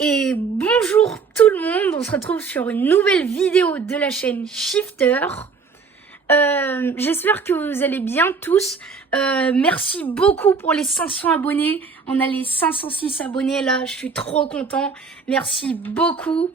Et bonjour tout le monde, on se retrouve sur une nouvelle vidéo de la chaîne Shifter. J'espère que vous allez bien tous. Merci beaucoup pour les 500 abonnés. On a les 506 abonnés là, je suis trop content. Merci beaucoup.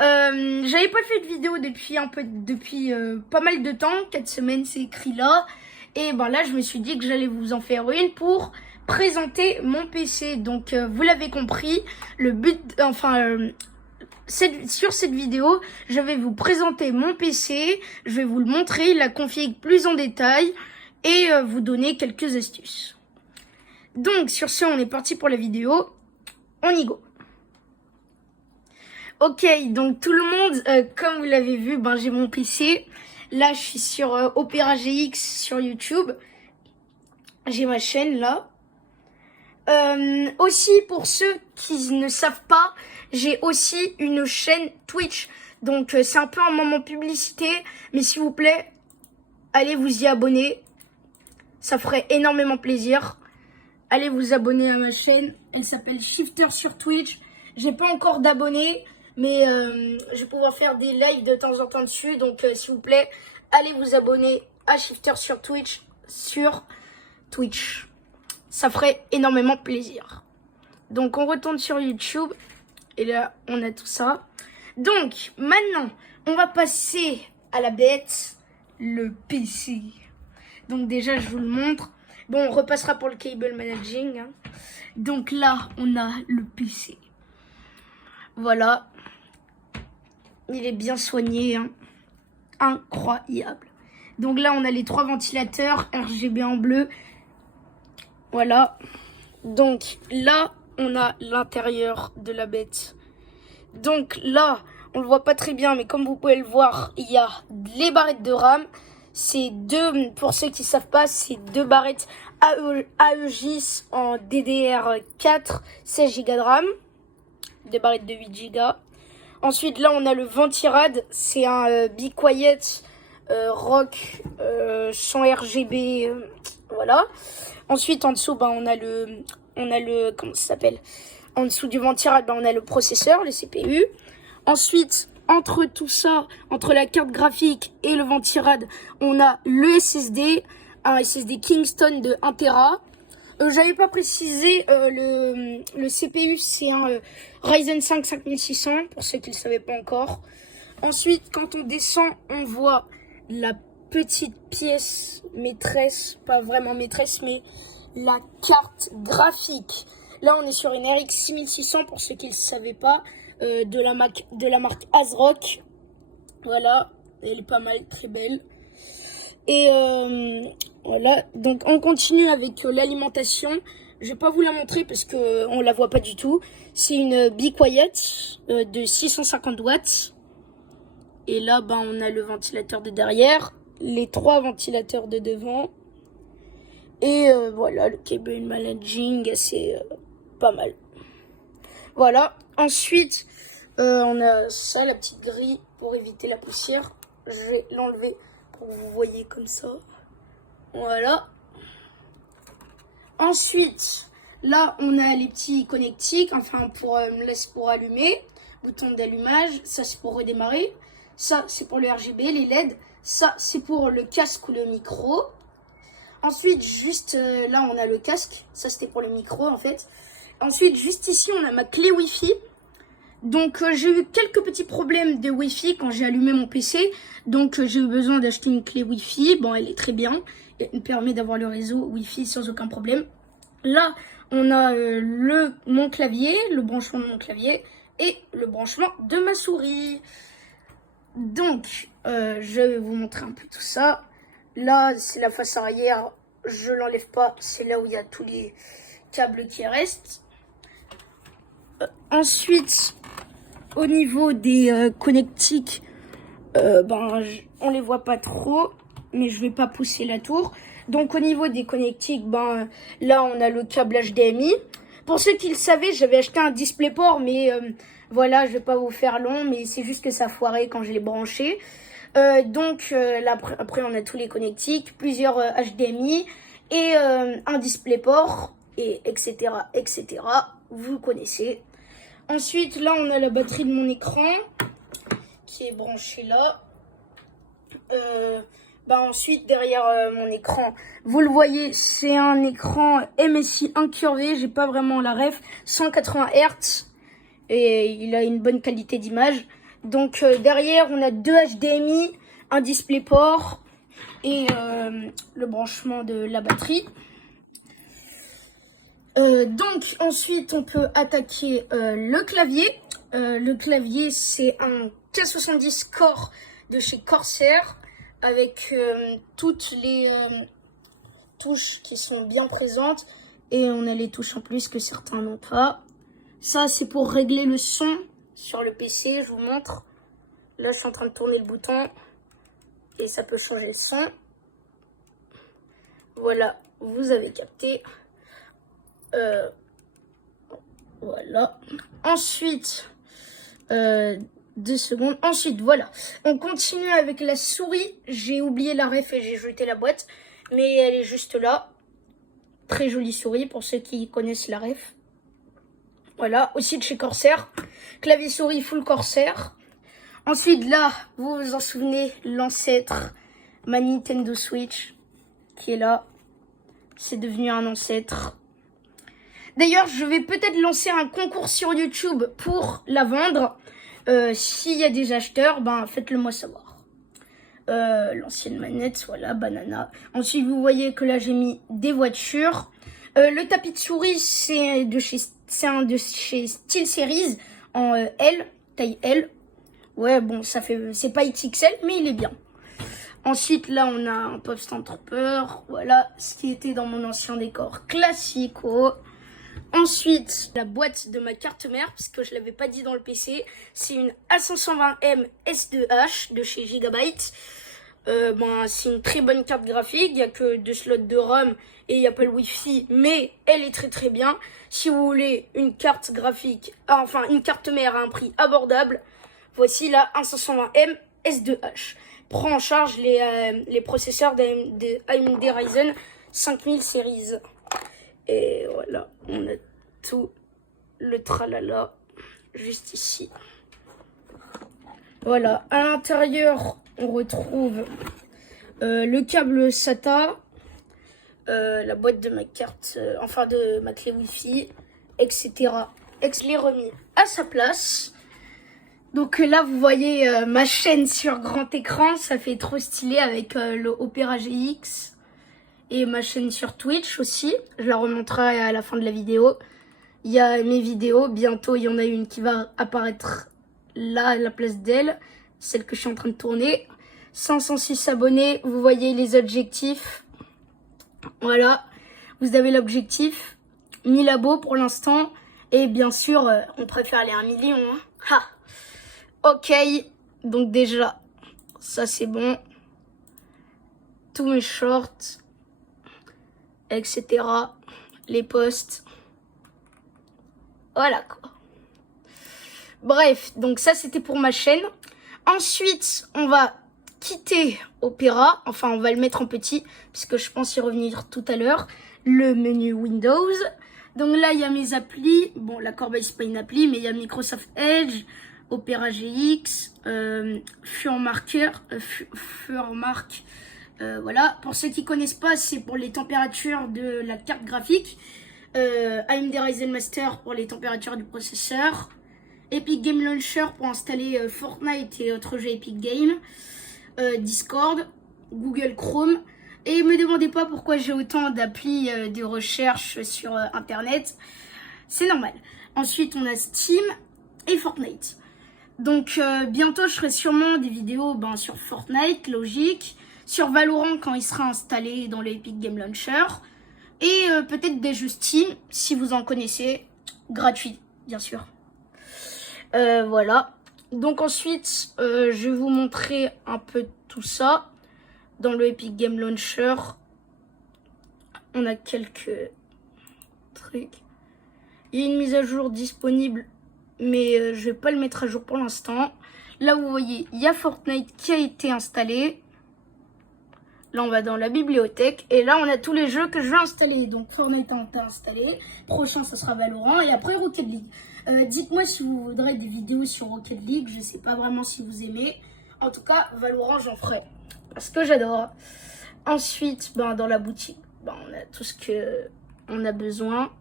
J'avais pas fait de vidéo depuis pas mal de temps, 4 semaines c'est écrit là. Et ben là je me suis dit que j'allais vous en faire une pour présenter mon PC. Donc vous l'avez compris, le but, sur cette vidéo, je vais vous présenter mon PC, je vais vous le montrer, la config plus en détail et vous donner quelques astuces. Donc sur ce, on est parti pour la vidéo, on y go. Ok, donc tout le monde, comme vous l'avez vu, j'ai mon PC. Là, je suis sur Opera GX sur YouTube. J'ai ma chaîne là. Aussi, pour ceux qui ne savent pas, j'ai aussi une chaîne Twitch. Donc, c'est un peu un moment publicité. Mais s'il vous plaît, allez vous y abonner. Ça ferait énormément plaisir. Allez vous abonner à ma chaîne. Elle s'appelle Shifter sur Twitch. J'ai pas encore d'abonnés. Mais je vais pouvoir faire des lives de temps en temps dessus. Donc, s'il vous plaît, allez vous abonner à Shifter sur Twitch. Ça ferait énormément plaisir. Donc, on retourne sur YouTube. Et là, on a tout ça. Donc, maintenant, on va passer à la bête, le PC. Donc, déjà, je vous le montre. Bon, on repassera pour le cable managing. Hein. Donc là, on a le PC. Voilà. Il est bien soigné. Hein. Incroyable. Donc là, on a les 3 ventilateurs RGB en bleu. Voilà. Donc là, on a l'intérieur de la bête. Donc là, on le voit pas très bien, mais comme vous pouvez le voir, il y a les barrettes de RAM. C'est deux, pour ceux qui savent pas, c'est 2 barrettes AEGIS en DDR4, 16 Go de RAM. Des barrettes de 8 Go. Ensuite, là, on a le Ventirad. C'est un Be Quiet Rock sans RGB. Voilà. Ensuite, en dessous, on a le comment ça s'appelle? En dessous du Ventirad, on a le processeur, le CPU. Ensuite, entre tout ça, entre la carte graphique et le Ventirad, on a le SSD, un SSD Kingston de 1 Tera. J'avais pas précisé, le CPU c'est un Ryzen 5 5600 pour ceux qui ne le savaient pas encore. Ensuite, quand on descend, on voit la petite pièce maîtresse, pas vraiment maîtresse, mais la carte graphique. Là, on est sur une RX 6600 pour ceux qui ne le savaient pas, de la marque ASRock. Voilà, elle est pas mal, très belle. Et voilà, donc on continue avec l'alimentation. Je vais pas vous la montrer parce que on la voit pas du tout. C'est une Be Quiet de 650 watts. Et là, on a le ventilateur de derrière, les 3 ventilateurs de devant. Et voilà, le cable managing, c'est pas mal. Voilà, ensuite, on a ça, la petite grille pour éviter la poussière. Je vais l'enlever pour que vous voyez comme ça. Voilà. Ensuite, là, on a les petits connectiques, pour allumer. Bouton d'allumage, ça c'est pour redémarrer. Ça, c'est pour le RGB, les LED. Ça, c'est pour le casque ou le micro. Ensuite, juste là, on a le casque. Ça, c'était pour le micro, en fait. Ensuite, juste ici, on a ma clé Wi-Fi. Donc, j'ai eu quelques petits problèmes de Wi-Fi quand j'ai allumé mon PC. Donc, j'ai eu besoin d'acheter une clé Wi-Fi. Bon, elle est très bien. Elle me permet d'avoir le réseau Wi-Fi sans aucun problème. Là, on a mon clavier, le branchement de mon clavier et le branchement de ma souris. Donc, je vais vous montrer un peu tout ça. Là, c'est la face arrière. Je l'enlève pas. C'est là où il y a tous les câbles qui restent. Ensuite, au niveau des connectiques, on les voit pas trop, mais je vais pas pousser la tour. Donc au niveau des connectiques, là on a le câble HDMI. Pour ceux qui le savaient, j'avais acheté un DisplayPort, mais voilà, je vais pas vous faire long, mais c'est juste que ça foirait quand je l'ai branché. Là, après on a tous les connectiques, plusieurs HDMI et un DisplayPort, et etc. Vous connaissez. Ensuite, là, on a la batterie de mon écran qui est branchée là. Ensuite, derrière mon écran, vous le voyez, c'est un écran MSI incurvé. J'ai pas vraiment la ref, 180 Hz et il a une bonne qualité d'image. Donc derrière, on a deux HDMI, un DisplayPort et le branchement de la batterie. Donc ensuite, on peut attaquer le clavier. Le clavier, c'est un K70 Core de chez Corsair avec toutes les touches qui sont bien présentes et on a les touches en plus que certains n'ont pas. Ça, c'est pour régler le son sur le PC, je vous montre. Là, je suis en train de tourner le bouton et ça peut changer le son. Voilà, vous avez capté. Voilà. Ensuite, 2 secondes. Ensuite, voilà. On continue avec la souris. J'ai oublié la ref et j'ai jeté la boîte. Mais elle est juste là. Très jolie souris pour ceux qui connaissent la ref. Voilà. Aussi de chez Corsair. Clavier souris full Corsair. Ensuite, là, vous vous en souvenez, l'ancêtre, ma Nintendo Switch, qui est là. C'est devenu un ancêtre. D'ailleurs, je vais peut-être lancer un concours sur YouTube pour la vendre. S'il y a des acheteurs, faites-le moi savoir. L'ancienne manette, voilà, banana. Ensuite, vous voyez que là, j'ai mis des voitures. Le tapis de souris, c'est un de chez SteelSeries en L, taille L. Ouais, bon, c'est pas XXL, mais il est bien. Ensuite, là, on a un Pop Stormtrooper. Voilà, ce qui était dans mon ancien décor classico. Ensuite, la boîte de ma carte mère, parce que je l'avais pas dit dans le PC, c'est une A520M S2H de chez Gigabyte. C'est une très bonne carte graphique, il n'y a que 2 slots de RAM et il n'y a pas le Wi-Fi, mais elle est très très bien. Si vous voulez une carte graphique, une carte mère à un prix abordable, voici la A520M S2H. Prend en charge les processeurs d'AMD Ryzen 5000 Series. Et voilà, on a tout le tralala juste ici. Voilà, à l'intérieur, on retrouve le câble SATA, la boîte de ma carte, de ma clé Wi-Fi, etc. Je l'ai remis à sa place. Donc là, vous voyez ma chaîne sur grand écran, ça fait trop stylé avec le Opera GX. Et ma chaîne sur Twitch aussi, je la remonterai à la fin de la vidéo. Il y a mes vidéos, bientôt il y en a une qui va apparaître là à la place d'elle, celle que je suis en train de tourner. 506 abonnés, vous voyez les objectifs. Voilà, vous avez l'objectif, 1000 abos pour l'instant. Et bien sûr, on préfère aller à 1 million. Hein. Ha. Ok, donc déjà, ça c'est bon. Tous mes shorts, etc. Les posts. Voilà quoi. Bref, donc ça c'était pour ma chaîne. Ensuite, on va quitter Opera. Enfin, on va le mettre en petit, puisque je pense y revenir tout à l'heure. Le menu Windows. Donc là, il y a mes applis. Bon, la corbeille, c'est pas une appli, mais il y a Microsoft Edge, Opera GX, Furmark. Voilà, pour ceux qui connaissent pas, c'est pour les températures de la carte graphique. AMD Ryzen Master pour les températures du processeur. Epic Game Launcher pour installer Fortnite et autres jeux Epic Game. Discord, Google Chrome. Et me demandez pas pourquoi j'ai autant d'applis de recherche sur Internet. C'est normal. Ensuite, on a Steam et Fortnite. Donc, bientôt, je ferai sûrement des vidéos sur Fortnite, logique. Sur Valorant quand il sera installé dans l'Epic Game Launcher. Et peut-être des jeux Steam, si vous en connaissez. Gratuits, bien sûr. Voilà. Donc ensuite, je vais vous montrer un peu tout ça. Dans le Epic Game Launcher, on a quelques trucs. Il y a une mise à jour disponible, mais je vais pas le mettre à jour pour l'instant. Là, vous voyez, il y a Fortnite qui a été installé. Là, on va dans la bibliothèque. Et là, on a tous les jeux que je vais installer. Donc, Fortnite a été installé. Prochain, ça sera Valorant. Et après, Rocket League. Dites-moi si vous voudrez des vidéos sur Rocket League. Je sais pas vraiment si vous aimez. En tout cas, Valorant, j'en ferai. Parce que j'adore. Ensuite, ben, dans la boutique, ben, on a tout ce que on a besoin.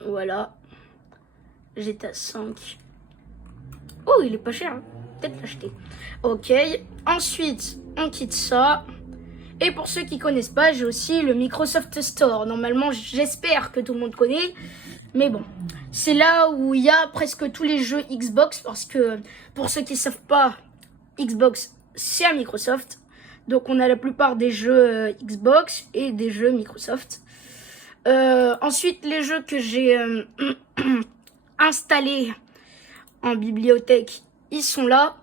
Voilà. GTA 5. Oh, il est pas cher. Hein. Peut-être l'acheter. Ok. Ensuite, on quitte ça. Et pour ceux qui connaissent pas, j'ai aussi le Microsoft Store. Normalement, j'espère que tout le monde connaît. Mais bon, c'est là où il y a presque tous les jeux Xbox. Parce que pour ceux qui ne savent pas, Xbox, c'est à Microsoft. Donc on a la plupart des jeux Xbox et des jeux Microsoft. Ensuite, les jeux que j'ai installés en bibliothèque, ils sont là.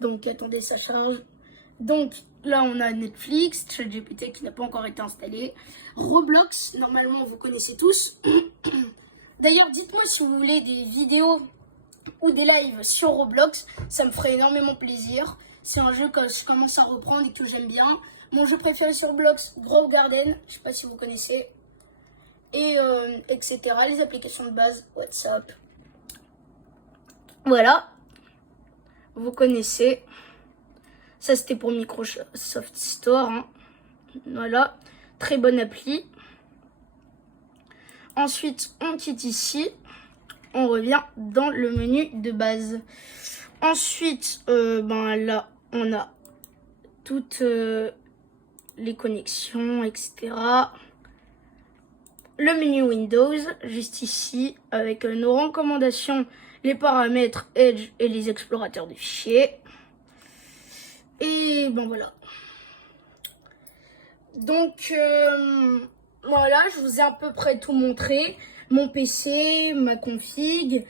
Donc attendez, ça charge. Donc là, on a Netflix, ChatGPT qui n'a pas encore été installé. Roblox, normalement, vous connaissez tous. D'ailleurs, dites-moi si vous voulez des vidéos ou des lives sur Roblox. Ça me ferait énormément plaisir. C'est un jeu que je commence à reprendre et que j'aime bien. Mon jeu préféré sur Roblox, Grow Garden. Je sais pas si vous connaissez. Et etc. Les applications de base, WhatsApp. Voilà. Vous connaissez. Ça, c'était pour Microsoft Store. Hein. Voilà. Très bonne appli. Ensuite, on quitte ici. On revient dans le menu de base. Ensuite, ben là, on a toutes les connexions, etc. Le menu Windows, juste ici, avec nos recommandations, les paramètres Edge et les explorateurs de fichiers. Et bon voilà. Donc voilà, je vous ai à peu près tout montré. Mon PC, ma config,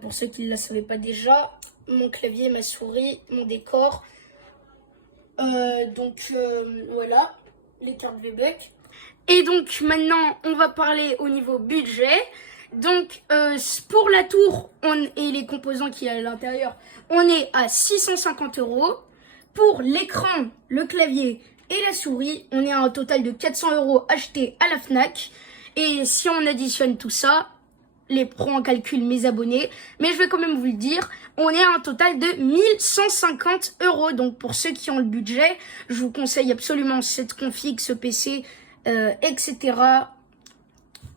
pour ceux qui ne la savaient pas déjà, mon clavier, ma souris, mon décor. Voilà, les cartes VBEC. Et donc maintenant, on va parler au niveau budget. Donc pour la tour et les composants qu'il y a à l'intérieur, on est à 650 €. Pour l'écran, le clavier et la souris, on est à un total de 400 € achetés à la Fnac. Et si on additionne tout ça, les pros en calcul mes abonnés, mais je vais quand même vous le dire, on est à un total de 1150 €. Donc pour ceux qui ont le budget, je vous conseille absolument cette config, ce PC, etc.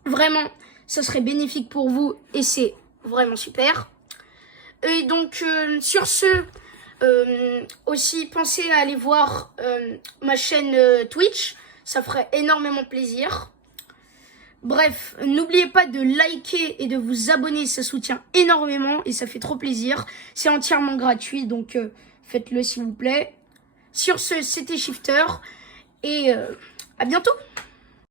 Vraiment, ce serait bénéfique pour vous et c'est vraiment super. Et donc sur ce, aussi pensez à aller voir ma chaîne Twitch, ça ferait énormément plaisir. Bref, n'oubliez pas de liker et de vous abonner, ça soutient énormément et ça fait trop plaisir. C'est entièrement gratuit, donc faites-le s'il vous plaît. Sur ce, c'était Shifter et à bientôt.